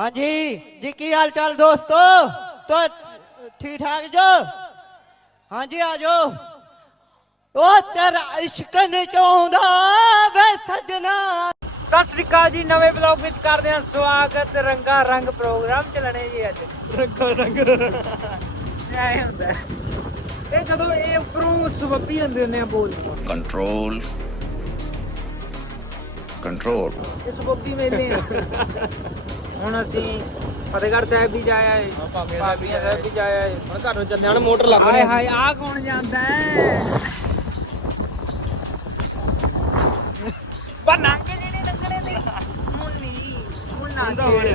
ਹਾਂਜੀ ਜੀ ਕੀ ਹਾਲ ਚਾਲ ਦੋਸਤੋ? ਤੋ ਠੀਕ ਠਾਕ ਜੋ? ਹਾਂਜੀ ਆ ਜਾਓ ਉਹ ਤੇਰਾ ਇਸ਼ਕ ਨਹੀਂ ਚਾਹੁੰਦਾ ਵੇ ਸਜਣਾ। ਸਤਿ ਸ੍ਰੀ ਅਕਾਲ ਜੀ ਨਵੇਂ ਬਲੌਗ ਵਿੱਚ ਕਰਦੇ ਹਾਂ ਸਵਾਗਤ। ਰੰਗਾ ਰੰਗ ਪ੍ਰੋਗਰਾਮ ਚੱਲਣੇ ਜੀ ਅੱਜ। ਰੰਗਾ ਰੰਗ। ਐ ਹੁੰਦਾ। ਇਹ ਜਦੋਂ ਇਹ ਉੱਪਰੋਂ ਸਬੱਬੀ ਹੁੰਦੇ ਹੁੰਦੇ ਆ ਬੋਲ। Control control ਇਹ ਸਬੱਬੀ ਮੇਲੇ ਆ। ਹੁਣ ਅਸੀਂ ਫਤਿਹਗੜ੍ਹ ਸਾਹਿਬ ਵੀ ਜਾਇਆ ਹੈ ਭਾਬੀਆਂ ਸਾਹਿਬ ਵੀ ਜਾਇਆ ਹੈ ਹੁਣ ਘਰ ਨੂੰ ਚੱਲਿਆ ਨਾ ਮੋਟਰ ਲੱਭ ਹਾਏ ਹਾਏ ਆ ਕੌਣ ਜਾਂਦਾ ਹੈ ਪਰ ਨਾਂਗੇ ਜਿਹੜੇ ਲੰਗਣੇ ਦੇ ਨਹੀਂ ਹੁਣ ਨਾਂਗੇ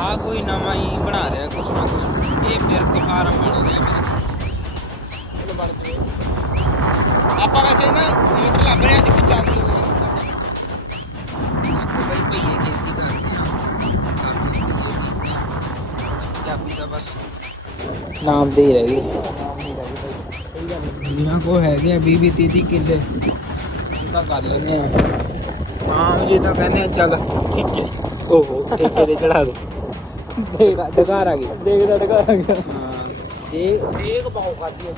ਆ ਕੋਈ ਨਵਾਂ ਹੀ ਬਣਾ ਰਿਹਾ ਕੁਛ ਨਾ ਕੁਛ। ਇਹ ਮਿਰਕ ਫਾਰਮ ਬਣ ਰਿਹਾ ਆਪਾਂ ਵੈਸੇ ਨਾ ਮੋਟਰ ਲੱਭ ਰਿਹਾ ਸੀ ਕਿ ਚੱਲ ਬਸ। ਨਾਮ ਦੇ ਹੀ ਰਹਿ ਗਏ। ਜਿਨ੍ਹਾਂ ਕੋ ਹੈਗੇ ਆ 20 20 30 ਕਿੱਲੇ। ਉਹਦਾ ਕਰ ਲੈਂਦੇ ਆ। ਹਾਂ ਜੀ ਤਾਂ ਕਹਿੰਦੇ ਆ ਚੱਲ ਠੀਕ ਹੈ। ਓਹੋ ਠੇਕੇ ਤੇ ਚੜਾ ਦੋ। ਦੇਖ ਡਕਾਰ ਆ ਗਈ ਦੇਖ ਦਾ ਡਕਾ ਆ ਗਿਆ। ਹਾਂ। ਇਹ ਦੇਖ ਪਾਉ ਖਾਦੀ ਹੈ।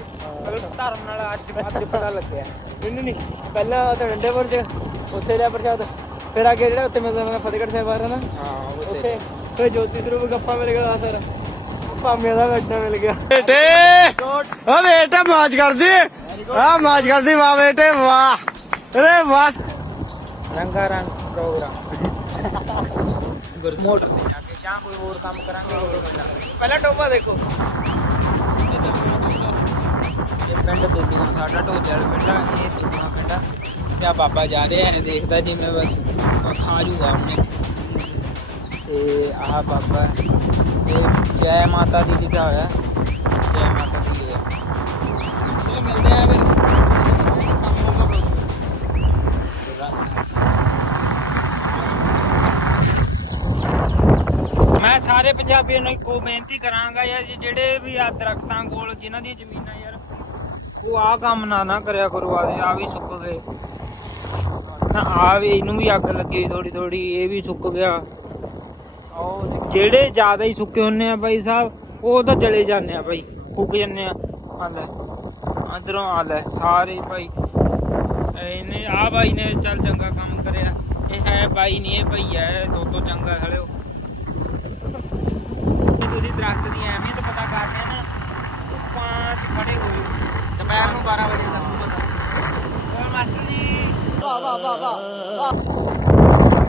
ਧਰਮ ਨਾਲ ਅੱਜ ਅੱਜ ਪਤਾ ਲੱਗਿਆ। ਨਹੀਂ ਨਹੀਂ ਪਹਿਲਾਂ ਤਾਂ ਡੰਡੇਪੁਰ ਚ ਉੱਥੇ ਲਿਆ ਪ੍ਰਸ਼ਾਦ। ਫਿਰ ਅੱਗੇ ਜਿਹੜਾ ਉੱਥੇ ਮਿਲਦਾ ਮੈਂ ਫਤਿਹਗੜ੍ਹ ਸਾਹਿਬ ਆ ਰਿਹਾ ਨਾ? ਹਾਂ ਉੱਥੇ। ਫਿਰ ਜੋਤੀ ਸਰੂਪ ਗੱਪਾ ਮਿਲ ਗਿਆ ਸਰ। ਭਾਮੇ ਦਾ ਬੈਠਾ ਮਿਲ ਗਿਆ। ਬੇਟੇ ਓ ਬੇਟਾ ਮਾਜ ਕਰਦੀ ਆ ਮਾਜ ਕਰਦੀ ਵਾਹ ਬੇਟੇ ਵਾਹ। ਅਰੇ ਵਾਹ। ਰੰਗਾ ਰੰਗ ਪ੍ਰੋਗਰਾਮ। ਮੋਟਰ ਤੇ ਜਾ ਕੇ ਜਾਂ ਕੋਈ ਹੋਰ ਕੰਮ ਕਰਾਂਗੇ। ਪਹਿਲਾਂ ਟੋਪਾ ਦੇਖੋ। ਇਹ ਪਿੰਡ ਦੁੱਗਣਾ ਸਾਡਾ ਢੋਜਲ ਪਿੰਡ ਆ ਇਹ ਦੁੱਗਣਾ ਪਿੰਡ ਆ। ਤੇ ਆ ਬਾਬਾ ਜਾ ਰਿਹਾ ਹੈ ਦੇਖਦਾ ਜਿਵੇਂ ਬਸ ਖਾ ਜੂਗਾ ਉਹਨੇ। ਤੇ ਆਹ ਬਾਬਾ ਇਹ ਜੈ ਮਾਤਾ ਦੀ ਲਿਖਿਆ ਹੋਇਆ ਜੈ ਮਾਤਾ ਦੀ ਚਲੋ ਮਿਲਦੇ ਆ ਫਿਰ। ਮੈਂ ਸਾਰੇ ਪੰਜਾਬੀਆਂ ਨੂੰ ਇੱਕੋ ਬੇਨਤੀ ਕਰਾਂਗਾ ਯਾਰ ਜਿਹੜੇ ਵੀ ਆ ਦਰਖਤਾਂ ਕੋਲ, ਜਿਨ੍ਹਾਂ ਦੀ ਜ਼ਮੀਨਾਂ ਯਾਰ, ਉਹ ਆ ਕੰਮ ਨਾ ਨਾ ਕਰਿਆ ਕਰੋ, ਆ ਆ ਵੀ ਸੁੱਕ ਗਏ। ਨਾ ਆ ਵੀ, ਇਹਨੂੰ ਵੀ ਅੱਗ ਲੱਗੀ ਥੋੜੀ ਥੋੜੀ ਇਹ ਵੀ ਸੁੱਕ ਗਿਆ। ਉਹ ਜਿਹੜੇ ਜ਼ਿਆਦਾ ਹੀ ਸੁੱਕੇ ਹੁੰਨੇ ਆ ਬਾਈ ਸਾਹਿਬ ਉਹ ਤਾਂ ਜਲੇ ਜਾਂਦੇ ਆ ਬਾਈ ਫੁੱਕ ਜਾਂਦੇ ਆ। ਆ ਲੈ ਅੰਦਰੋਂ ਆ ਲੈ ਸਾਰੇ ਭਾਈ ਇਹਨੇ ਆ ਬਾਈ ਨੇ ਚੱਲ ਚੰਗਾ ਕੰਮ ਕਰਿਆ। ਇਹ ਹੈ ਬਾਈ ਨਹੀਂ ਇਹ ਭਈਆ ਹੈ ਦੋ ਤੋਂ ਚੰਗਾ ਖੜਿਓ। ਤੁਸੀਂ ਦਰਖਤ ਦੀ ਅਹਿਮੀਅਤ ਪਤਾ ਕਰਦੇ ਨਾ ਧੁੱਪਾਂ 'ਚ ਖੜੇ ਹੋਏ ਦੁਪਹਿਰ ਨੂੰ 12 ਵਜੇ ਤੱਕ ਪਤਾ। ਹੋਰ ਮਾਸਟਰ ਜੀ? ਵਾਹ ਵਾਹ ਵਾਹ ਵਾਹ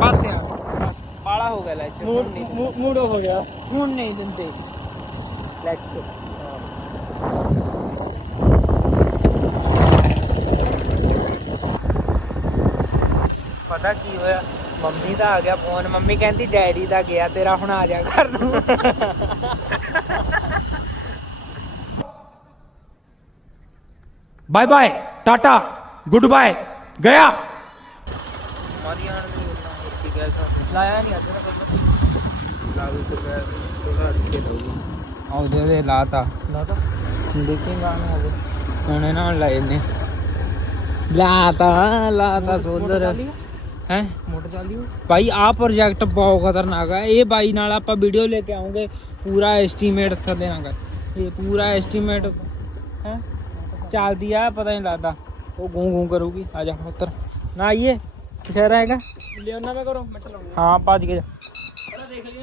ਬਸ ਬਾਲਾ ਹੋ ਗਿਆ ਲੈਕਚਰ ਹੁਣ ਨਹੀਂ ਦਿੰਦੇ। ਹੋ ਗਿਆ। ਹੁਣ ਨਹੀਂ ਦਿੰਦੇ। ਲੈਕਚਰ ਪਤਾ ਕੀ ਹੋਇਆ? ਮੰਮੀ ਦਾ ਆ ਗਿਆ ਫੋਨ। ਮੰਮੀ ਕਹਿੰਦੀ ਡੈਡੀ ਦਾ ਗਿਆ ਤੇਰਾ ਹੁਣ ਆ ਜਾ ਘਰ ਨੂੰ। Bye bye Tata good bye ਗਿਆ ਮਾਰੀਆਂ ਲਾਇਆ ਨਹੀਂ ਅੱਜ ਨਾ ਲਾਗੂ ਤੇ ਮੈਂ ਥੋੜਾ ਅੱਗੇ ਲਾਉ ਆਉ ਦੇ ਦੇ ਲਾਤਾ? ਲਾਤਾ ਦੇਖੇਗਾ ਨਾ ਹੋਵੇ ਹੁਣ ਇਹਨਾਂ ਨੂੰ ਲਾਏ ਨੇ। ਲਾਤਾ ਲਾਤਾ ਸੋਲਰ। ਹੈ? ਮੋਟਰ ਚੱਲਦੀ ਹੋ ਭਾਈ ਆ ਪ੍ਰੋਜੈਕਟ ਬਹੁਤ ਖਤਰਨਾਕ ਹੈ ਇਹ ਬਾਈ ਨਾਲ ਆਪਾਂ ਵੀਡੀਓ ਲੈ ਕੇ ਆਉਂਗੇ। ਪੂਰਾ ਐਸਟੀਮੇਟ ਥੱਲੇ ਨਾ ਕਰ ਇਹ ਪੂਰਾ ਐਸਟੀਮੇਟ ਹੈ? ਚੱਲਦੀ ਆ ਪਤਾ ਨਹੀਂ ਲੱਗਦਾ। ਉਹ ਗੂੰ ਗੂੰ ਕਰੂਗੀ। ਆ ਜਾ ਉੱਤਰ। ਨਾ ਆਈਏ। ਸ਼ਹਿਰ ਹੈਗਾ। ਲਿਆਉਣਾ ਮੈਂ ਕਰੋ ਮਿੰਟ ਲਾਉਂਗਾ ਹਾਂ ਭੱਜ ਕੇ ਜਾ।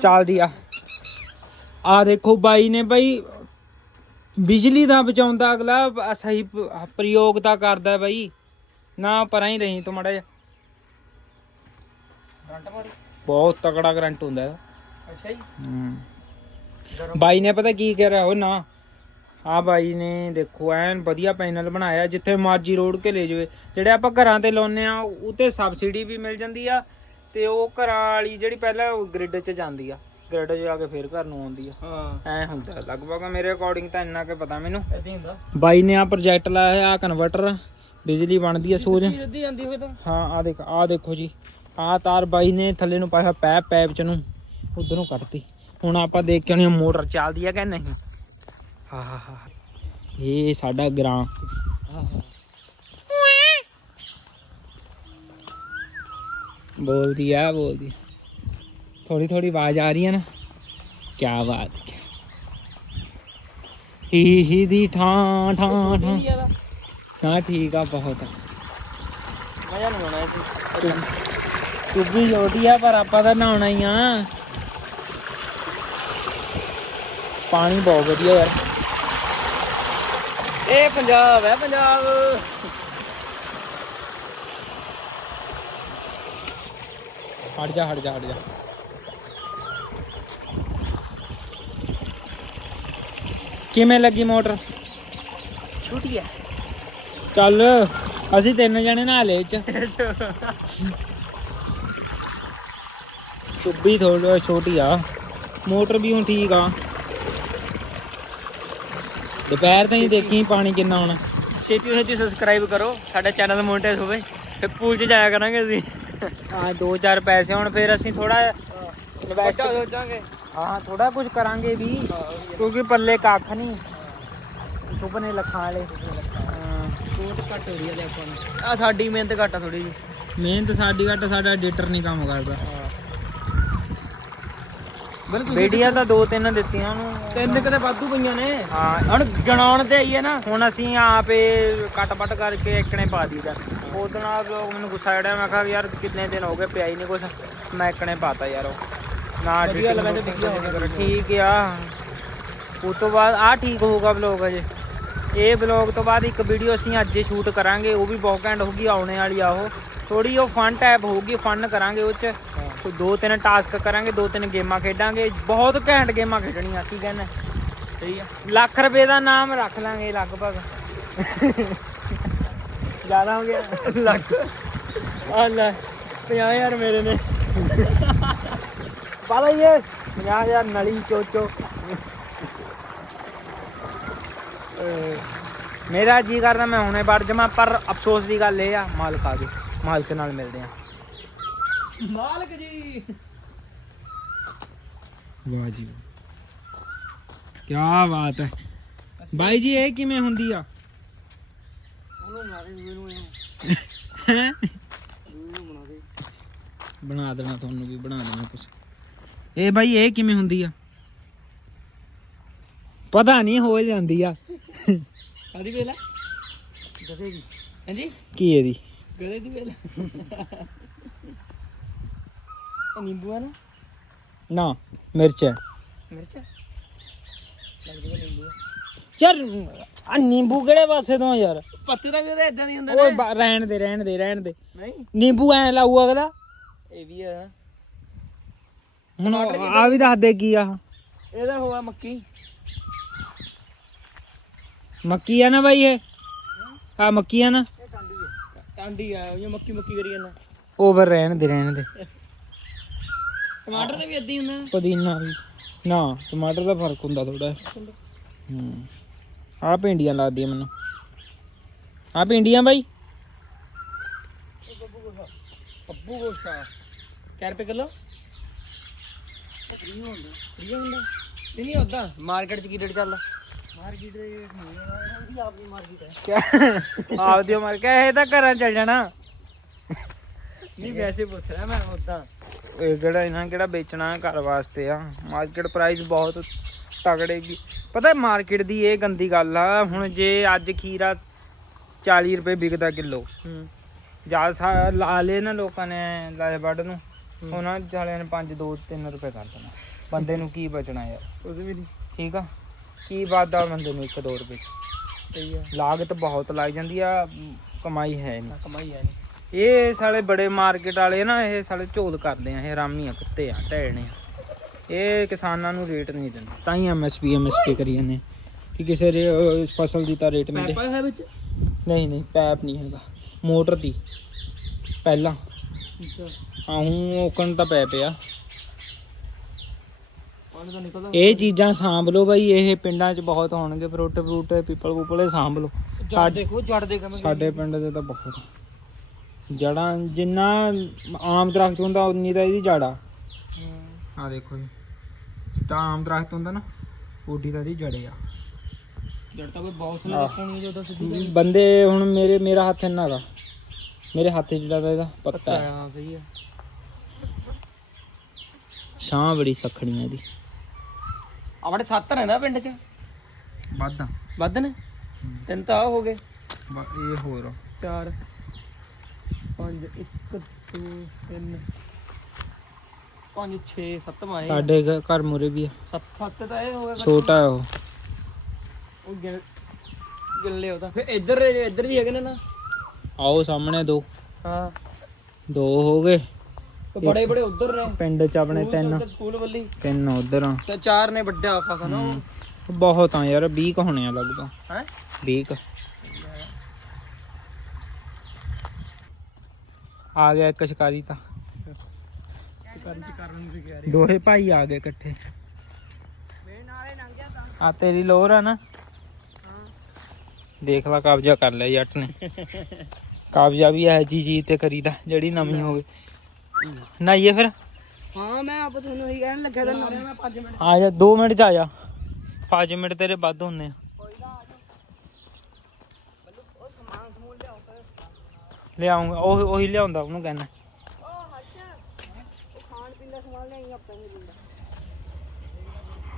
ਚੱਲਦੀ ਆ। ਆ ਦੇਖੋ ਬਾਈ ਨੇ ਬਾਈ ਬਿਜਲੀ ਦਾ ਬਚਾਉਂਦਾ ਅਗਲਾ ਆ ਸਹੀ ਪ- ਪ੍ਰਯੋਗ ਤਾਂ ਕਰਦਾ ਬਾਈ। ਨਾ ਪਰਾਂ ਹੀ ਰਹੀ ਤੂੰ ਮੜਾ ਜਾ ਬਹੁਤ ਤਕੜਾ ਕਰੰਟ ਹੁੰਦਾ। ਅੱਛਾ ਜੀ। ਹੂੰ। ਬਾਈ ਨੇ ਪਤਾ ਕੀ ਕਰਿਆ? ਉਹ ਨਾ ਆ ਬਾਈ ਨੇ ਦੇਖੋ ਐਨ ਵਧੀਆ ਪੈਨਲ ਬਣਾਇਆ ਜਿੱਥੇ ਮਰਜ਼ੀ ਰੋਡ ਕੇ ਲੈ ਜਾਵੇ। ਜਿਹੜੇ ਆਪਾਂ ਘਰਾਂ ਤੇ ਲਾਉਨੇ ਆ ਉਤੇ ਸਬਸਿਡੀ ਵੀ ਮਿਲ ਜਾਂਦੀ ਆ ਤੇ ਉਹ ਘਰਾਂ ਵਾਲੀ ਜਿਹੜੀ ਪਹਿਲਾਂ ਗ੍ਰਿਡ 'ਚ ਜਾਂਦੀ ਆ ਗ੍ਰਿਡ 'ਚ ਜਾ ਕੇ ਫੇਰ ਘਰ ਨੂੰ ਆਉਂਦੀ ਆ। ਹਾਂ। ਐ ਹੁੰਦਾ ਲਗਭਗ ਮੇਰੇ ਅਕੋਰਡਿੰਗ ਤਾਂ ਇੰਨਾ ਕਿ ਪਤਾ ਮੈਨੂੰ। ਇਦਾਂ ਹੁੰਦਾ। ਬਾਈ ਨੇ ਆ ਪ੍ਰੋਜੈਕਟ ਲਾਇਆ ਆ ਕਨਵਰਟਰ ਬਿਜਲੀ ਬਣਦੀ ਆ ਸੋਜ। ਜੱਦੀ ਜਾਂਦੀ ਹੋਵੇ ਤਾਂ। ਹਾਂ ਆ ਦੇਖ ਆ ਦੇਖੋ ਜੀ ਆ ਤਾਰ ਬਾਈ ਨੇ ਥੱਲੇ ਨੂੰ ਪਾਇਆ ਪੈਪ ਪੈਪ ਚ ਨੂੰ ਉਧਰ ਨੂੰ ਕੱਟਤੀ ਹੁਣ ਆਪਾਂ ਦੇਖ ਕੇ ਆਉਣੀ ਆ ਮੋਟਰ ਚੱਲਦੀ ਆ ਕਿ ਨਹੀਂ। ਹਾਂ ਇਹ ਸਾਡਾ ਗ੍ਰਾਂ। ਬੋਲਦੀ ਆ, ਬੋਲਦੀ। ਥੋੜੀ ਥੋੜੀ ਆਵਾਜ਼ ਆ ਰਹੀ ਹੈ ਨਾ। ਕੀ ਬਾਤ ਹੈ। ਹੀ ਹੀ ਦੀ ਠਾਂ ਠਾਂ ਠਾਂ। ਹਾਂ, ਠੀਕ ਆ, ਬਹੁਤ ਮਜ਼ਾ ਨਹੀਂ ਆਉਣਾ ਇਹ ਚੁੱਭੀ ਛੋਟੀ ਆ, ਪਰ ਆਪਾਂ ਤਾਂ ਨਹਾਉਣਾ ਹੀ ਆ। ਪਾਣੀ ਬਹੁਤ ਵਧੀਆ ਯਾਰ। ਇਹ ਪੰਜਾਬ ਹੈ ਪੰਜਾਬ। ਹਟ ਜਾ ਹਟ ਜਾ ਹਟ ਜਾ। ਕਿਵੇਂ ਲੱਗੀ ਮੋਟਰ? ਛੁੱਟੀ ਹੈ ਚੱਲ ਅਸੀਂ ਤਿੰਨ ਜਣੇ ਨਹਾ ਲਏ ਚ। ਚੁੱਭੀ ਥੋੜੀ ਛੋਟੀ ਆ। ਮੋਟਰ ਵੀ ਹੁਣ ਠੀਕ ਆ। ਦੁਪਹਿਰ ਤਾਈਂ ਦੇਖੀ ਪਾਣੀ ਕਿੰਨਾ ਆਉਣਾ ਛੇਤੀ ਤੋਂ ਛੇਤੀ ਸਬਸਕ੍ਰਾਈਬ ਕਰੋ ਸਾਡਾ ਚੈਨਲ ਮੋਨਟਾਈਜ਼ ਹੋਵੇ ਫਿਰ ਪੂਲ 'ਚ ਜਾਇਆ ਕਰਾਂਗੇ ਅਸੀਂ। ਹਾਂ ਦੋ ਚਾਰ ਪੈਸੇ ਹੁਣ ਫਿਰ ਅਸੀਂ ਥੋੜਾ ਇਨਵੈਸਟ ਸੋਚਾਂਗੇ। ਹਾਂ ਥੋੜਾ ਕੁਝ ਕਰਾਂਗੇ ਵੀ ਕਿਉਂਕਿ ਪੱਲੇ ਕੱਖ ਨਹੀਂ। ਸੁਪਨੇ ਲੱਖਾਂ ਵਾਲੇ। ਹਾਂ। ਕੋਟ ਘੱਟ ਹੋ ਰਹੀ ਹੈ ਆਪਾਂ ਨੂੰ। ਆ ਸਾਡੀ ਮਿਹਨਤ ਘੱਟ ਥੋੜੀ ਜੀ ਮਿਹਨਤ ਸਾਡੀ ਘੱਟ ਸਾਡਾ ਐਡੀਟਰ ਨਹੀਂ ਕੰਮ ਕਰਦਾ। ਵੀਡੀਓ ਤਾਂ ਦੋ ਤਿੰਨ ਦਿੱਤੀਆਂ ਉਹਨੂੰ। ਤਿੰਨ ਕਦੇ ਵਾਧੂ ਪਈਆਂ ਨੇ। ਹਾਂ। ਹੁਣ ਗਣਾਉਣ ਤੇ ਆਈਏ ਨਾ। ਹੁਣ ਅਸੀਂ ਆਪੇ ਕੱਟ-ਪੱਟ ਕਰਕੇ ਇੱਕਣੇ ਪਾ ਦਈਦਾ। ਉਦੋਂ ਆ ਲੋਕ ਮੈਨੂੰ ਗੁੱਸਾ ਚੜਿਆ ਮੈਂ ਕਿਹਾ ਯਾਰ ਕਿੰਨੇ ਦਿਨ ਹੋ ਗਏ ਪਿਆ ਹੀ ਨਹੀਂ ਕੁਛ। ਮੈਂ ਇੱਕਣੇ ਪਾਤਾ ਯਾਰ ਉਹ। ਨਾ ਠੀਕ ਆ। ਉਸ ਤੋਂ ਬਾਅਦ ਆ ਠੀਕ ਹੋਊਗਾ ਵਲੌਗ ਅਜੇ। ਇਹ ਵਲੌਗ ਤੋਂ ਬਾਅਦ ਇੱਕ ਵੀਡੀਓ ਅਸੀਂ ਅੱਜ ਸ਼ੂਟ ਕਰਾਂਗੇ। ਉਹ ਵੀ ਬਹੁਤ ਘੈਂਟ ਹੋਊਗੀ ਆਉਣੇ ਵਾਲੀ ਆ ਉਹ। ਥੋੜੀ ਉਹ ਫਨ ਟੈਪ ਹੋਊਗੀ ਫਨ ਕਰਾਂਗੇ ਉਹ ਚ। ਕੋਈ ਦੋ ਤਿੰਨ ਟਾਸਕ ਕਰਾਂਗੇ ਦੋ ਤਿੰਨ ਗੇਮਾਂ ਖੇਡਾਂਗੇ ਬਹੁਤ ਘੈਂਟ ਗੇਮਾਂ ਖੇਡਣੀਆਂ ਕੀ ਕਹਿੰਦਾ? ਸਹੀ ਆ। ਲੱਖ ਰੁਪਏ ਦਾ ਨਾਮ ਰੱਖ ਲਾਂਗੇ ਲਗਭਗ। ਜ਼ਿਆਦਾ ਹੋ ਗਿਆ। ਲੱਖ। ਆ ਲੈ 50000 ਮੇਰੇ ਨੇ। ਹੀ ਹੈ 50000 ਨਲੀ ਚੋਚੋ। ਮੇਰਾ ਜੀ ਕਰਦਾ ਮੈਂ ਹੁਣੇ ਵੜ ਜਾਵਾਂ ਪਰ ਅਫਸੋਸ ਦੀ ਗੱਲ ਇਹ ਆ ਮਾਲਕ ਆ ਗਏ ਮਾਲਕ ਨਾਲ ਮਿਲਦੇ ਆ। ਮਾਲਕ ਜੀ। ਵਾਹ ਜੀ ਕੀ ਬਾਤ ਹੈ। ਬਾਈ ਜੀ ਇਹ ਕਿਵੇਂ ਹੁੰਦੀ ਆ? ਉਹਨੂੰ ਮਾਰੇ ਮੈਨੂੰ ਹੈਂ? ਬਣਾ ਦੇਣਾ ਤੁਹਾਨੂੰ ਵੀ ਬਣਾ ਦੇਣਾ ਕੁਛ। ਇਹ ਬਾਈ ਇਹ ਕਿਵੇਂ ਹੁੰਦੀ ਆ? ਪਤਾ ਨਹੀਂ ਹੋ ਜਾਂਦੀ ਆ। ਕਾਦੀ ਵੇਲਾ ਗਦੇ ਦੀ। ਹਾਂਜੀ? ਕੀ ਇਹਦੀ ਗਦੇ ਦੀ ਵੇਲਾ। ਇਹ ਨਾ ਨਾ ਮਿਰਚ ਹੈ ਮਿਰਚ ਲੱਗਦੀ ਹੈ ਨਿੰਬੂ ਆ। ਯਾਰ ਆ ਨਿੰਬੂ ਕਿਹੜੇ ਪਾਸੇ ਤੋਂ ਆ ਯਾਰ ਪੱਤੇ ਤਾਂ ਵੀ ਉਹਦੇ ਇਦਾਂ ਦੀ ਹੁੰਦੇ ਓਏ ਬਾ- ਰਹਿਣ ਦੇ ਰਹਿਣ ਦੇ ਰਹਿਣ ਦੇ ਨਹੀਂ ਨਿੰਬੂ ਐ ਲਾਊ ਅਗਲਾ ਇਹ ਵੀ ਆ ਹੁਣ ਆ ਵੀ ਦੱਸ ਦੇ ਕੀ ਆ ਇਹਦਾ ਹੋਆ ਮੱਕੀ ਮੱਕੀ ਆ ਨਾ ਬਾਈ ਇਹ ਆ ਮੱਕੀ ਆ ਨਾ ਇਹ ਟਾਂਡੀ ਆ ਟਾਂਡੀ ਆ ਉਹ ਮੱਕੀ ਮੱਕੀ ਕਰੀ ਜਾਂਦਾ ਫਿਰ ਰਹਿਣ ਦੇ ਰਹਿਣ ਦੇ ਟਮਾਟਰ ਦਾ ਵੀ ਹੀ ਹੁੰਦਾ? ਪੁਦੀਨਾ ਵੀ। ਨਾ ਟਮਾਟਰ ਦਾ ਫ਼ਰਕ ਹੁੰਦਾ ਥੋੜਾ ਹੂੰ। ਆ ਭਿੰਡੀਆਂ ਲੱਗਦੀਆਂ ਮੈਨੂੰ। ਆ ਭਿੰਡੀਆਂ ਬਾਈ। ਪੱਬੂ ਗੋਸ਼ਾ ਕਿੰਨੇ ਰੁਪਏ ਕਿਲੋ? ਫ੍ਰੀ ਹੁੰਦਾ। ਫ੍ਰੀ ਹੁੰਦਾ ਨਹੀਂ ਨਹੀਂ ਉਦਾਂ ਮਾਰਕੀਟ 'ਚ ਕੀ ਰੇਟ ਚੱਲਦਾ? ਮਾਰਕੀਟ ਦੇ ਨਹੀਂ ਆਪਣੀ ਮਾਰਕੀਟ ਹੈ। ਆਪਦੀ ਉਮਰ ਕਹੇ ਇਹ ਤਾਂ ਘਰਾਂ ਚੱਲ ਜਾਣਾ। ਨਹੀਂ ਵੈਸੇ ਪੁੱਛ ਰਿਹਾ ਮੈਂ ਉਦਾਂ ਇਹ ਕਿਹੜਾ ਇਹਨਾਂ ਕਿਹੜਾ ਵੇਚਣਾ ਘਰ ਵਾਸਤੇ ਆ ਮਾਰਕੀਟ ਪ੍ਰਾਈਸ ਬਹੁਤ ਤਗੜੇ ਕੀ ਪਤਾ ਮਾਰਕੀਟ ਦੀ ਇਹ ਗੰਦੀ ਗੱਲ ਆ ਹੁਣ ਜੇ ਅੱਜ ਖੀਰਾ 40 ਰੁਪਏ ਵਿਕਦਾ ਕਿਲੋ। ਸਾ- ਲਾ ਲਏ ਨਾ ਲੋਕਾਂ ਨੇ ਲਾਏ ਵੱਢ ਨੂੰ ਉਹਨਾਂ ਚਾਲਿਆਂ ਨੇ 5 2 3 ਰੁਪਏ ਕਰ ਦੇਣਾ। ਬੰਦੇ ਨੂੰ ਕੀ ਬਚਣਾ ਯਾਰ? ਉਸ ਵੀ ਨਹੀਂ। ਠੀਕ ਆ? ਕੀ ਵਾਦਾ ਬੰਦੇ ਨੂੰ 1 2 ਰੁਪਏ? ਸਹੀ ਆ। ਲਾਗਤ ਬਹੁਤ ਲੱਗ ਜਾਂਦੀ ਆ ਕਮਾਈ ਹੈ ਨਹੀਂ। ਕਮਾਈ ਹੈ ਨਹੀਂ। ਇਹ ਸਾਲੇ ਬੜੇ ਮਾਰਕੀਟ ਵਾਲੇ ਨਾ ਇਹ ਸਾਲੇ ਝੋਲ ਕਰਦੇ ਆ ਇਹ ਰਾਮੀਆਂ ਕੁੱਤੇ ਆ ਢੈਣੇ ਇਹ ਕਿਸਾਨਾਂ ਨੂੰ ਰੇਟ ਨਹੀਂ ਦਿੰਦੇ। ਤਾਂ ਹੀ ਐਮਐਸਪੀ ਐਮਐਸਪੀ ਕਰੀ ਜਾਂਦੇ ਕਿ ਕਿਸੇ ਰੇ- ਫਸਲ ਦੀ ਤਾਂ ਰੇਟ ਮਿਲੇ ਪੈਪਾ ਹੈ ਵਿੱਚ? ਨਹੀਂ ਨਹੀਂ ਪੈਪ ਨਹੀਂ ਹੈਗਾ। ਮੋਟਰ ਦੀ। ਪਹਿਲਾਂ। ਅੱਛਾ। ਹਾਂ ਹੁਣ ਓਕਣ ਤਾਂ ਪੈ ਪਿਆ। ਇਹ ਚੀਜ਼ਾਂ ਸਾਂਭ ਲਓ ਬਾਈ ਇਹ ਪਿੰਡਾਂ 'ਚ ਬਹੁਤ ਹੋਣਗੇ। ਫਰੂਟ ਫਰੂਟ ਪੀਪਲ ਪੂਪਲ ਸਾਂਭ ਲਓ। ਜੜ ਦੇਖੋ ਜੜ ਦੇ ਸਾਡੇ ਪਿੰਡ ਦੇ ਤਾਂ ਬਹੁਤ ਜੜਾਂ ਜਿੰਨਾ ਆਮ ਦਰਖਤ ਹੁੰਦਾ ਉਨੀ ਤਾਂ ਇਹਦੀ ਜੜ ਆ। ਆ ਦੇਖੋ ਜੀ। ਤਾਂ ਆਮ ਦਰਖਤ ਹੁੰਦਾ ਨਾ ਓਡੀ ਤਾਂ ਇਹਦੀ ਜੜੇ ਆ। ਜੜ ਤਾਂ ਕੋਈ ਬਾਕਸ ਨਾਲ ਦੇਖਣੀ ਜੋ ਦੱਸ ਦੀ ਬੰਦੇ ਹੁਣ ਮੇਰੇ ਮੇਰਾ ਹੱਥ ਇੰਨਾ ਦਾ। ਮੇਰੇ ਹੱਥ ਜਿਹੜਾ ਤਾਂ ਇਹਦਾ ਪੱਤਾ ਹੈ। ਹਾਂ ਸਹੀ ਆ। ਸਾਹ ਬੜੀ ਸਖਣੀ ਇਹਦੀ। ਆਪਣੇ ਸੱਤ ਨੇ ਨਾ ਪਿੰਡ 'ਚ? ਵਾਧਾ ਵੱਧ ਨੇ? ਤਿੰਨ ਤਾਂ ਹੋ ਗਏ। ਇਹ ਹੋਰ ਚਾਰ। ਪੰਜ ਇੱਕ ਦੋ ਤਿੰਨ ਪੰਜ 6 7 ਮਾਏ ਸਾਡੇ ਘ- ਘਰ ਮੁਰੇ ਵੀ ਆ। ਸੱਤ ਸੱਤ ਤਾਂ ਇਹ ਹੋ ਗਏ ਛੋਟਾ ਉਹ। ਉਹ ਗਿਣ ਗਿਣ ਲਿਓ ਤਾਂ। ਫਿਰ ਇੱਧਰ ਇੱਧਰ ਵੀ ਹੈਗੇ ਨੇ ਨਾ। ਆਓ ਸਾਹਮਣੇ ਦੋ। ਹਾਂ। ਦੋ ਹੋ ਗਏ। ਤੇ ਬੜੇ ਬੜੇ ਉੱਧਰ ਨੇ। ਪਿੰਡ ਚ ਆਪਣੇ ਤਿੰਨ। ਸਕੂਲ ਵੱਲੀ। ਤਿੰਨ ਉਧਰ ਆ। ਤੇ ਚਾਰ ਨੇ ਵੱਡਾ ਖਾਸਾ ਨਾ ਬਹੁਤ ਆ ਯਾਰ 20 ਕ ਹੋਣੇ ਆ ਲੱਗਦਾ ਹੈ? 20 ਕ ਆ ਗਿਆ ਇੱਕ ਸ਼ਿਕਾਰੀ ਤਾਂ। ਦੋਹੇ ਭਾਈ ਆ ਗਏ ਇਕੱਠੇ। ਆ ਤੇਰੀ ਲੋਰ ਆ ਨਾ। ਦੇਖ ਲਾ ਕਬਜ਼ਾ ਕਰ ਲਿਆ ਜੱਟ ਨੇ। ਕਬਜ਼ਾ ਵੀ ਇਹ ਜੀ ਚੀਜ਼ ਤੇ ਕਰੀਦਾ ਜਿਹੜੀ ਨਵੀਂ ਹੋਵੇ। ਨਾਈਏ ਫਿਰ। ਹਾਂ ਮੈਂ ਆਪ ਤੁਹਾਨੂੰ ਇਹੀ ਕਹਿਣ ਲੱਗਾ ਤਾਂ ਮੈਂ 5 ਮਿੰਟ ਆ ਜਾ 2 ਮਿੰਟ ਚ ਆ ਜਾ। 5 ਮਿੰਟ ਤੇਰੇ ਵੱਧ ਹੁੰਨੇ ਆ। ਲਿਆਉਂਗਾ ਉਹ ਉਹੀ ਲਿਆਉਂਦਾ ਉਹਨੂੰ ਕਹਿਣਾ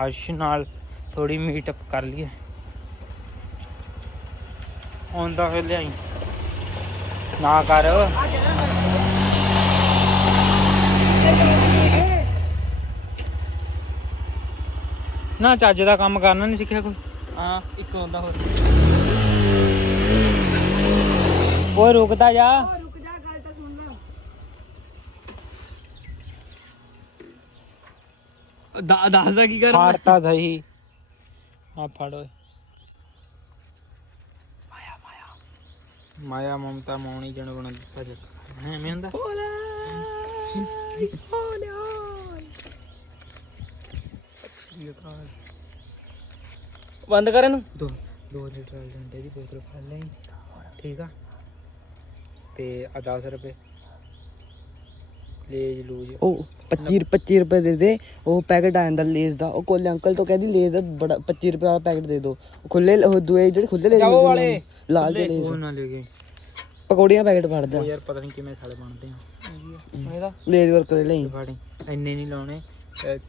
ਹਰਸ਼ ਨਾਲ ਥੋੜੀ ਮੀਟਅਪ ਕਰ ਲਈਏ। ਆਉਂਦਾ ਫਿਰ ਲਿਆਈ। ਨਾ ਕਰ। ਨਾ ਚੱਜ ਦਾ ਕੰਮ ਕਰਨਾ ਨਹੀਂ ਸਿੱਖਿਆ ਕੋਈ। ਹਾਂ, ਇੱਕ ਹੁੰਦਾ ਹੋਰ। ਓਏ ਰੁਕਦਾ ਜਾ। ਦਾ ਦੱਸ ਦਾ ਕੀ ਕਰ ਫਾੜ ਤਾਂ ਸਹੀ। ਆ ਫੜ ਓਏ। ਮਾਇਆ ਮਾਇਆ। ਮਾਇਆ ਮਮਤਾ ਮੌਣੀ ਜਣ ਬਣ ਦਿੱਤਾ ਜੱਟ ਹੈ ਮੈਂ ਹੁੰਦਾ? ਬੰਦ ਕਰ ਇਹਨੂੰ। ਦੋ ਦੋ ਲੀਟਰ ਜੰਡੇ ਦੀ ਬੋਤਲ ਫੜ ਲਈ। ਠੀਕ ਆ? ਤੇ ਆ 10 ਰੁਪਏ। Lay's loose. ਉਹ 25 25 ਰੁਪਏ ਦੇ ਦੇ ਉਹ ਪੈਕਟ ਆ ਜਾਂਦਾ ਲੇਜ਼ ਦਾ। ਉਹ ਕੋਲੇ ਅੰਕਲ ਤੋਂ ਕਹਿੰਦੀ ਲੇਜ਼ ਦਾ ਬੜਾ 25 ਰੁਪਏ ਵਾਲਾ ਪੈਕਟ ਦੇ ਦਿਓ ਉਹ ਖੁੱਲੇ ਉਹ ਦੂਏ ਜਿਹੜੇ ਖੁੱਲੇ ਲੇਜ਼ ਜਾਓ ਵਾਲੇ। ਲਾਲ ਜਿਹੇ ਲੇਜ਼। ਉਹ ਨਾ ਲੈ ਗਏ ਪਕੌੜੀਆਂ ਪੈਕਟ ਫੜਦਾ। ਯਾਰ ਪਤਾ ਨਹੀਂ ਕਿਵੇਂ ਸਾਲੇ ਬਣਦੇ ਆ। ਇਹਦਾ? ਲੇਜ਼ ਵਰਕਰ ਲਈ। ਫਾੜੀ ਇੰਨੇ ਨਹੀਂ ਲਾਉਣੇ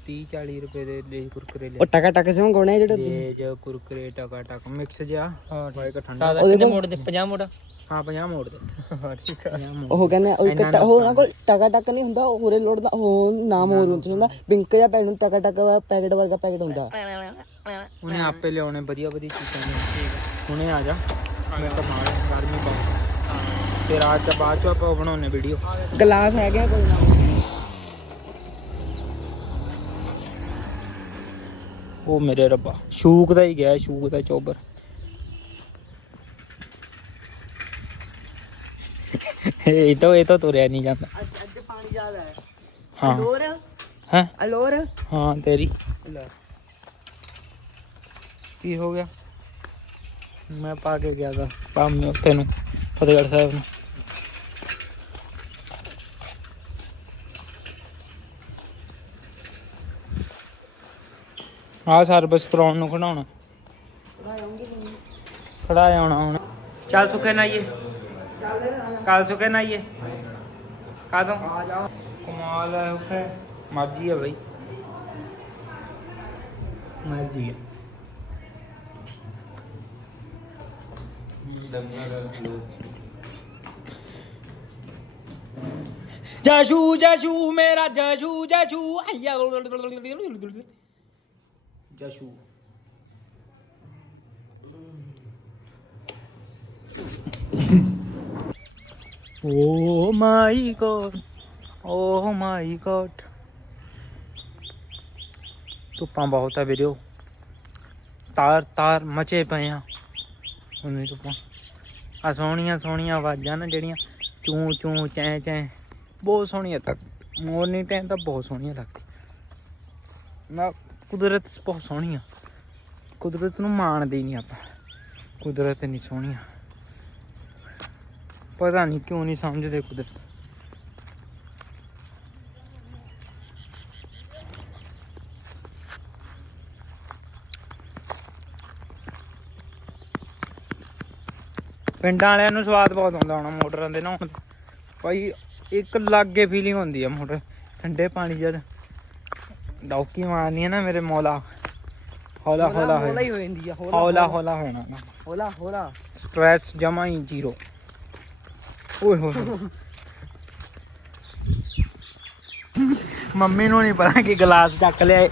30 40 ਰੁਪਏ ਦੇ ਲੇਜ ਕੁਰਕਰੇ ਲੈ ਉਹ ਟਕਾ ਟਕ ਸੇ ਮੰਗਾਉਣੇ ਜਿਹੜੇ ਲੇਜ ਕੁਰਕਰੇ ਟਕਾ ਟਕ। ਮਿਕਸ ਜਿਹਾ। ਹਾਂ ਠੰਡਾ ਕਿੰਨੇ ਮੋੜ ਦੇ? 50 ਮੋੜ? ਹਾਂ 50 ਮੋੜ ਦੇ ਹਾਂ ਠੀਕ ਆ 50 ਮੋੜ ਉਹ ਕਹਿੰਦੇ ਉਹ ਇੰਨਾ ਕੱਟਾ ਉਹ ਉਹਨਾਂ ਕੋਲ ਟਕਾ ਟਕ ਨਹੀਂ ਹੁੰਦਾ ਉਹ ਹੋਰੇ ਲੋੜ ਦਾ ਉਹ ਨਾਮ ਹੋਰ ਹੁੰਦਾ ਪਿੰਕ ਜਿਹਾ ਪੈਕਟ ਟਕਾ ਟਕ ਪੈਕਟ ਵਰਗਾ ਪੈਕਟ ਹੁੰਦਾ ਉਹਨੇ ਆਪੇ ਲਿਆਉਣੇ ਵਧੀਆ ਵਧੀਆ ਚੀਜ਼ਾਂ ਨੇ ਠੀਕ ਹੈ ਹੁਣੇ ਆ ਜਾ ਮੈਂ ਤਾਂ ਮਾਰ ਗਰਮੀ ਬਹੁਤ ਤੇ ਰਾਤ ਚ ਬਾਅਦ ਚ ਆਪਾਂ ਬਣਾਉਣੇ ਵੀਡੀਓ ਗਲਾਸ ਹੈਗਾ ਕੋਈ ਨਾ ਉਹ ਮੇਰੇ ਰੱਬਾ ਸ਼ੂਕ ਦਾ ਹੀ ਗਿਆ ਸ਼ੂਕ ਦਾ ਚੋਬਰ ਇਹ ਤਾਂ ਇਹ ਤਾਂ ਤੁਰਿਆ ਨਹੀਂ ਜਾਂਦਾ। ਅੱਜ ਪਾਣੀ ਜ਼ਿਆਦਾ ਹੈ। ਹਾਂ। ਲੋਰ ਹੈ? ਅਲੋਰ। ਹਾਂ ਤੇਰੀ। ਕੀ ਹੋ ਗਿਆ? ਮੈਂ ਪਾ ਕੇ ਗਿਆ ਤਾਂ ਕੰਮ ਉੱਥੇ ਨੂੰ ਫਤਿਹਗੜ੍ਹ ਸਾਹਿਬ ਨੂੰ। ਆ ਸਰਵਿਸ ਕਰਾਉਣ ਨੂੰ ਖੜਾਉਣਾ। ਖੜਾ ਆਉਣਾ ਹੁਣ ਚੱਲ ਸੁੱਕੇ ਨਾਈਏ। ਕੱਲ ਸੁੱਕੇ ਨਾਈਏ ਕਾਦੋਂ ਆ ਜਾ ਕਮਾਲ ਹੈ ਉੱਥੇ ਮਰਜ਼ੀ ਹੈ ਬਈ ਮਰਜ਼ੀ ਹੈ ਜਸ਼ੂ ਜਸ਼ੂ ਮੇਰਾ ਜਸ਼ੂ ਜਸ਼ੂ ਆਇਆ ਜਸ਼ੂ ਓ ਮਾਈ ਗੋਡ ਓ ਮਾਈ ਗੋਡ ਧੁੱਪਾਂ ਬਹੁਤ ਆ ਵੀਡੀਓ ਤਾਰ ਤਾਰ ਮਚੇ ਪਏ ਆ। ਉਹਨੇ ਧੁੱਪਾਂ। ਆ ਸੋਹਣੀਆਂ ਸੋਹਣੀਆਂ ਆਵਾਜ਼ਾਂ ਨਾ ਜਿਹੜੀਆਂ ਚੂੰ ਚੂ, ਚੈ ਚੈ। ਬਹੁਤ ਸੋਹਣੀਆਂ ਤੱਕ ਮੋਰਨਿੰਗ ਟਾਈਮ ਤਾਂ ਬਹੁਤ ਸੋਹਣੀਆਂ ਲੱਗਦੀ ਨਾ, ਕੁਦਰਤ ਬਹੁਤ ਸੋਹਣੀ ਆ। ਕੁਦਰਤ ਨੂੰ ਮਾਣਦੇ ਨਹੀਂ ਆਪਾਂ। ਕੁਦਰਤ ਨਹੀਂ ਸੋਹਣੀ ਆ। ਪਤਾ ਨਹੀਂ ਕਿਉਂ ਨਹੀਂ ਸਮਝਦੇ ਕੁਦਰਤ। ਪਿੰਡਾਂ ਵਾਲਿਆਂ ਨੂੰ ਸਵਾਦ ਬਹੁਤ ਆਉਂਦਾ ਹੋਣਾ ਮੋਟਰਾਂ ਦੇ ਨਹਾਉਣ ਦਾ ਭਾਈ ਇੱਕ ਲਾਗੇ ਫੀਲਿੰਗ ਹੁੰਦੀ ਆ ਮੋਟਰ। ਠੰਡੇ ਪਾਣੀ ਜਦ ਡੌਕੀ ਮਾਰਨੀ ਹੈ ਨਾ ਮੇਰੇ ਮੌਲਾ। ਹੌਲਾ ਹੌਲਾ ਹੌਲਾ ਹੀ ਹੋਇਆ ਹੋ ਜਾਂਦੀ ਆ ਹੌਲਾ ਹੌਲਾ ਹੋਣਾ ਹੌਲਾ ਹੌਲਾ ਸਟ੍ਰੈਸ ਜਮਾ ਹੀ ਜ਼ੀਰੋ ਓਏ ਹੋਏ। ਮੰਮੀ ਨੂੰ ਨਹੀਂ ਪਤਾ ਕਿ ਗਲਾਸ ਚੱਕ ਲਿਆ।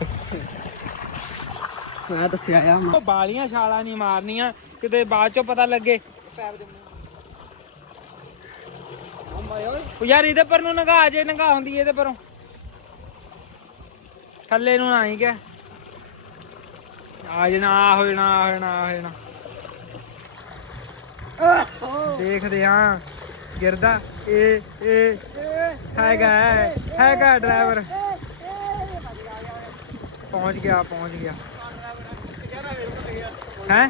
ਮੈਂ ਦੱਸਿਆ ਆ ਉਹ ਬਾਲੀਆਂ ਛਾਲਾਂ ਨਹੀਂ ਮਾਰਨੀਆਂ ਕਿਤੇ ਬਾਅਦ ਚੋਂ ਪਤਾ ਲੱਗੇ। ਉਹ ਯਾਰ ਇਹਦੇ ਪਰ ਨੂੰ ਨਗਾ ਜੇ ਨਗਾ ਹੁੰਦੀ ਇਹਦੇ ਪਰੋਂ। ਥੱਲੇ ਨੂੰ ਨਾ ਹੀ ਕਿ ਆ ਜਣਾ ਆ ਹੋ ਜਾਣਾ ਆ ਹੋ ਜਾਣਾ ਆ ਹੋ ਜਾਣਾ ਦੇਖਦੇ ਆ। ਗਿਰਦਾ। ਇਹ ਇਹ ਹੈਗਾ ਹੈਗਾ ਡਰਾਈਵਰ। ਪਹੁੰਚ ਗਿਆ ਪਹੁੰਚ ਗਿਆ। ਹੈ?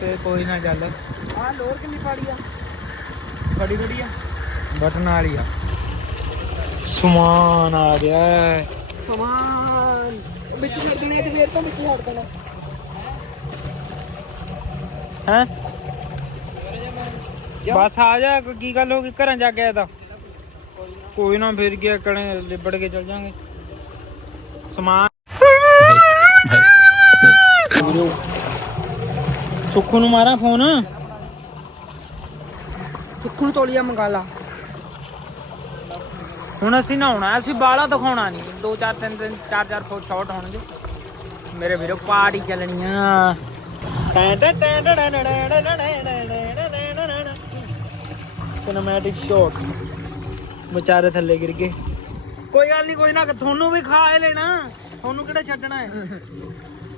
ਤੇ ਕੋਈ ਨਾ ਚੱਲ। ਆ ਲੋਰ ਕਿੰਨੀ ਪਾੜੀ ਆ? ਬੜੀ ਬੜੀ ਆ। ਬਟਨ ਵਾਲੀ ਆ। ਸਮਾਨ ਆ ਗਿਆ। ਸਮਾਨ। ਵਿੱਚ ਛੱਡ ਦੇਣਾ ਕਿ ਫੇਰ ਤੋਂ ਵਿੱਚ ਛੱਡ ਦੇਣਾ? ਹੈਂ? ਬਸ ਆ ਜਾ ਕੋਈ ਕੀ ਗੱਲ ਹੋ ਗਈ? ਘਰਾਂ ਜਾ ਆਇਆ ਤਾਂ। ਕੋਈ ਨਾ ਫਿਰ ਗਿਆ ਕਣੇ ਲਿਬੜ ਕੇ ਚੱਲ ਜਾਾਂਗੇ। ਸਮਾਨ ਸੁੱਖੂ ਨੂੰ ਮਾਰਾਂ ਫੋਨ। ਸੁੱਖੂ ਤੋਲੀਆ ਮੰਗਾ ਲਾ। ਹੁਣ ਅਸੀਂ ਨਹਾਉਣਾ ਅਸੀਂ ਬਾਲਾ ਦਿਖਾਉਣਾ ਨਹੀਂ ਦੋ ਚਾਰ ਤਿੰਨ ਤਿੰਨ ਚਾਰ ਚਾਰ ਫੁੱਟ ਸ਼ਾਟ ਹੋਣਗੇ ਮੇਰੇ ਵੀਰੋ ਪਾਰਟੀ ਚੱਲਣੀਆਂ ਸਿਨੇਮੈਟਿਕ ਸ਼ਾਟ ਵਿਚਾਰੇ ਥੱਲੇ ਗਿਰ ਗਏ। ਕੋਈ ਗੱਲ ਨਹੀਂ, ਕੋਈ ਨਾ, ਤੁਹਾਨੂੰ ਵੀ ਖਾ ਹੀ ਲੈਣਾ। ਤੁਹਾਨੂੰ ਕਿਹੜਾ ਛੱਡਣਾ ਹੈ?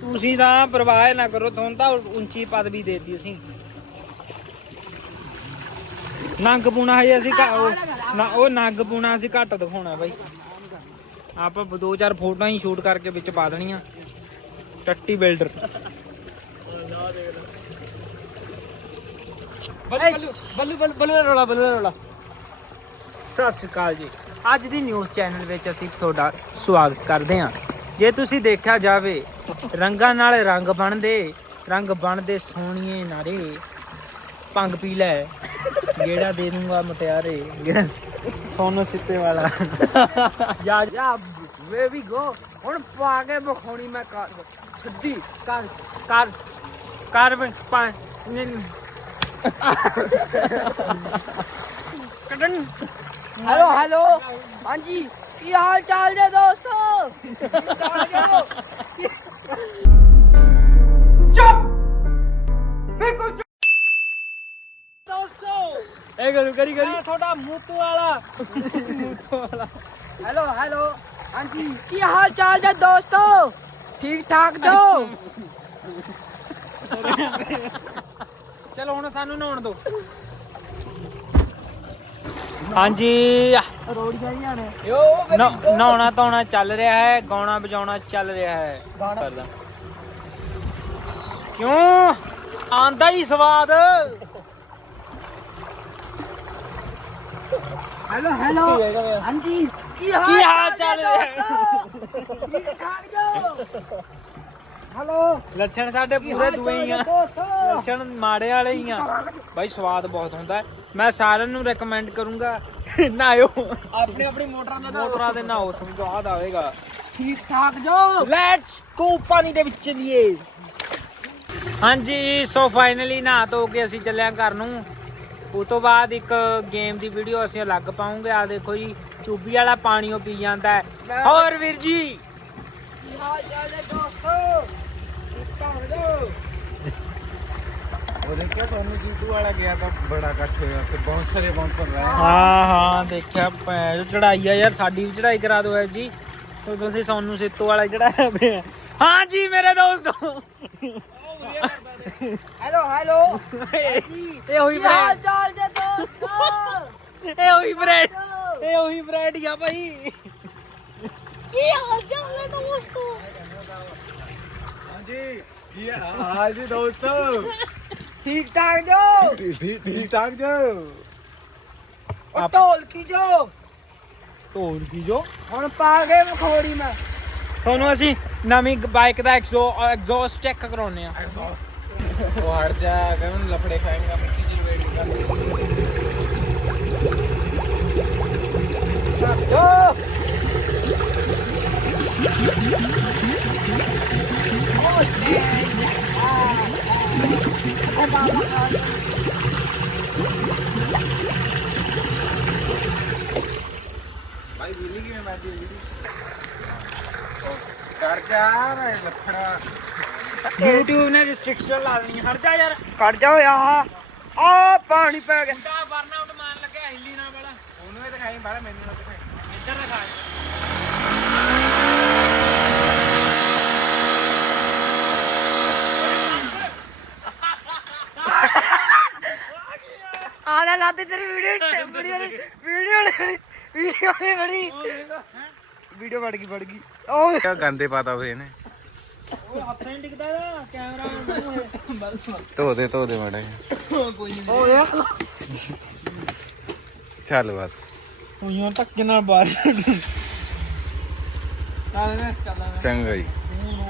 ਤੁਸੀਂ ਤਾਂ ਪਰਵਾਹ ਨਾ ਕਰੋ, ਤੁਹਾਨੂੰ ਤਾਂ ਉੱਚੀ ਪਦਵੀ ਦੇਤੀ ਅਸੀਂ। ਨੰਗ ਪੂਣਾ ਹੈ ਅਸੀਂ ਘੱਟ- ਉਹ- ਨਾ, ਉਹ ਨੰਗ ਪੂਣਾ ਅਸੀਂ ਘੱਟ ਦਿਖਾਉਣਾ ਬਾਈ। ਆਪਾਂ ਦੋ ਚਾਰ ਫੋਟੋਆਂ ਹੀ ਸ਼ੂਟ ਕਰਕੇ ਵਿੱਚ ਪਾ ਦੇਣੀਆਂ। ਟੱਟੀ ਬਿਲਡਰ ਬੱਲੂ ਬੱਲੂ ਬੱਲੂ ਦਾ ਰੋਲਾ ਬੱਲੂ ਦਾ ਰੋਲਾ ਸਤਿ ਸ਼੍ਰੀ ਅਕਾਲ ਜੀ ਅੱਜ ਦੀ ਨਿਊਜ਼ ਚੈਨਲ ਵਿੱਚ ਅਸੀਂ ਤੁਹਾਡਾ ਸਵਾਗਤ ਕਰਦੇ ਹਾਂ ਜੇ ਤੁਸੀਂ ਦੇਖਿਆ ਜਾਵੇ ਰੰਗਾਂ ਨਾਲ ਰੰਗ ਬਣਦੇ ਰੰਗ ਬਣਦੇ ਸੋਹਣੀਏ ਨਾਰੇ ਭੰਗ ਪੀ ਲੈ ਜਿਹੜਾ ਦੇ ਦੂੰਗਾ ਮਟਿਆਰੇ ਜਿਹੜਾ ਸੋਨੋ ਸਿੱਤੇ ਵਾਲਾ ਯਾ ਯਾ ਵੇ ਵੀ ਗੋ ਹੁਣ ਪਾ ਕੇ ਬਖੋਣੀ ਮੈਂ ਕਰ ਸਿੱਧੀ ਕਰ ਕਰ ਕਰ ਪਾ ਨੀ- ਕੱਢਣ ਹੈਲੋ ਹੈਲੋ ਹਾਂਜੀ ਕੀ ਹਾਲ ਚਾਲ ਜੇ ਦੋਸਤੋ ਠੀਕ ਠਾਕ ਜੋ? ਦੋਸਤੋ ਇਹ ਕਰੂ ਕਰੀ ਕਰੀ ਤੁਹਾਡਾ ਮੂਤੂ ਵਾਲਾ ਹੈਲੋ ਹੈਲੋ ਹਾਂਜੀ ਕੀ ਹਾਲ ਚਾਲ ਜੇ ਦੋਸਤੋ ਠੀਕ ਠਾਕ ਜੋ ਚਲੋ ਹੁਣ ਸਾਨੂੰ ਨਹਾਉਣ ਦਿਓ। ਹਾਂਜੀ। ਰੋੜੀਆਂ ਹੀ ਆਣੇ ਨਾ- ਨਹਾਉਣਾ ਧੋਣਾ ਚੱਲ ਰਿਹਾ ਹੈ ਗਾਉਣਾ ਵਜਾਉਣਾ ਚੱਲ ਰਿਹਾ ਹੈ। ਕਰਦਾ। ਕਿਉਂ? ਆਂਦਾ ਹੀ ਸਵਾਦ। Hello hello. ਹਾਂਜੀ ਕੀ ਹਾਲ ਕੀ ਹਾਲ ਚਾਲ ਹੈ? ਠੀਕ ਠਾਕ ਜੋ। ਹੈਲੋ। ਲੱਛਣ ਸਾਡੇ ਪੂਰੇ ਦੂਏ ਹੀ ਆ। ਲੱਛਣ ਮਾੜੇ ਵਾਲੇ ਹੀ ਆ। ਬਾਈ ਸਵਾਦ ਬਹੁਤ ਹੁੰਦਾ। ਮੈਂ ਸਾਰਿਆਂ ਨੂੰ ਰეკਮੈਂਡ ਕਰੂੰਗਾ ਨਹਾਇਓ। ਆਪਣੀ ਆਪਣੀ ਮੋਟਰਾਂ ਦੇ ਮੋਟਰਾਂ ਦੇ ਨਹਾਓ ਸਵਾਦ ਆਵੇਗਾ। ਠੀਕ ਠਾਕ ਜੋ। ਲੈਟਸ ਗੋ ਪਾਣੀ ਦੇ ਵਿੱਚ ਚਲੀਏ ਹਾਂਜੀ ਸੋ ਫਾਈਨਲੀ ਨਹਾ ਧੋ ਕੇ ਅਸੀਂ ਚੱਲੇ ਆਂ ਘਰ ਨੂੰ। ਉਸ ਤੋਂ ਬਾਅਦ ਇੱਕ ਗੇਮ ਦੀ ਵੀਡੀਓ ਅਸੀਂ ਅਲੱਗ ਪਾਉਂਗੇ। ਆ ਦੇਖੋ ਜੀ ਚੂਬੀ ਵਾਲਾ ਪਾਣੀ ਉਹ ਪੀ ਜਾਂਦਾ ਹੈ। ਹੋਰ ਵੀਰ ਜੀ ਉਹ ਦੇਖਿਆ ਤੁਹਾਨੂੰ ਸੀਟੂ ਵਾਲਾ ਗਿਆ ਤਾਂ ਬੜਾ ਇਕੱਠ ਹੋਇਆ ਤੇ ਬਹੁਤ ਸਾਰੇ ਬੰਪਰ ਰਹੇ ਹਾਂ ਹਾਂ ਦੇਖਿਆ ਭੈਣ ਚੜਾਈ ਆ ਯਾਰ ਸਾਡੀ ਵੀ ਚੜਾਈ ਕਰਾ ਦਿਓ ਜੀ। ਤੇ ਤੁਸੀਂ ਸੋਨੂੰ ਸਿੱਤੂ ਵਾਲਾ ਚੜਾਇਆ ਪਿਆ। ਹਾਂ ਜੀ ਮੇਰੇ ਦੋਸਤੋ। ਹੈਲੋ ਹੈਲੋ ਇਹ ਹੋਈ ਹਾਲ ਬ੍ਰੈਡ ਚਾਲ ਜੇ ਦੋਸਤੋ? ਇਹ ਹੋਈ ਬ੍ਰੈਡ ਇਹ ਉਹੀ ਬ੍ਰੈਡ ਹੀ ਆ ਭਾਈ। ਕੀ ਹਾਲ ਚਾਲ ਜੇ ਦੋਸਤੋ? ਹਾਂਜੀ ਕੀ ਹਾਲ ਜੀ ਦੋਸਤੋ? ਠੀਕ ਠਾਕ ਜੋ? ਠੀਕ ਠੀਕ ਜੋ। ਉਹ ਢੋਲ ਕੀ ਜੋ? ਢੋਲ ਕੀ ਜੋ? ਹੁਣ ਪਾ ਕੇ ਮਖੌੜੀ ਮੈਂ। ਤੁਹਾਨੂੰ ਅਸੀਂ ਨਵੀਂ ਬਾਈਕ ਦਾ ਐਗਜ਼ੋ ਐਗਜ਼ੌਸਟ ਚੈੱਕ ਕਰਾਉਨੇ ਆ ਉਹ ਹਟ ਜਾ ਕਹਨ ਲਫੜੇ ਖਾਏਗਾ ਮਿੱਟੀ ਜੀ ਵੇਟ ਭਾਈ ਵੀਲੀ ਕਿਵੇਂ ਮਾਰਦੀ ਹੈ ਜਿਹੜੀ ਕਰ ਜਾ ਮੈਂ ਲੱਖਣਾ YouTube ਨੇ ਰਿਸਟ੍ਰਿਕਸ਼ਨ ਲਾ ਦੇਣੀ ਹਟ ਜਾ ਯਾਰ। ਕੱਢ ਜਾ ਓਏ ਆਹ ਆ ਪਾਣੀ ਪੈ ਗਿਆ। ਵਰਨਆਊਟ ਮਾਰਨ ਲੱਗਿਆ ਹਿੱਲੀ ਨਾ ਵਾਲਾ ਉਹਨੂੰ ਇਹ ਦਿਖਾਈ ਬਾਹਰ ਮੈਨੂੰ ਨਾ ਦਿਖਾਈ। ਇੱਧਰ ਦਿਖਾਈ ਤੇ ਤੇਰੀ ਵੀਡੀਓ ਵੀਡੀਓ ਵੀਡੀਓ ਵੀਡੀਓ ਨਹੀਂ ਬੜੀ। ਵੀਡੀਓ ਵੜ ਗਈ ਵੜ ਗਈ। ਉਹ ਗੰਦੇ ਪਾਤਾ ਹੋਏ ਨੇ ਉਹ ਹੱਥ ਨਹੀਂ ਟਿਕਦਾ ਦਾ ਕੈਮਰਾ ਧੋ ਦੇ ਧੋ ਦੇ ਮਾੜੇ ਉਹ ਦੇਖ ਚੱਲ ਬਸ। ਉਈਆਂ ਧੱਕੇ ਨਾਲ ਬਾਹਰ ਚੱਲ ਨਾ ਚੱਲ ਨਾ ਚੰਗਾ ਜੀ।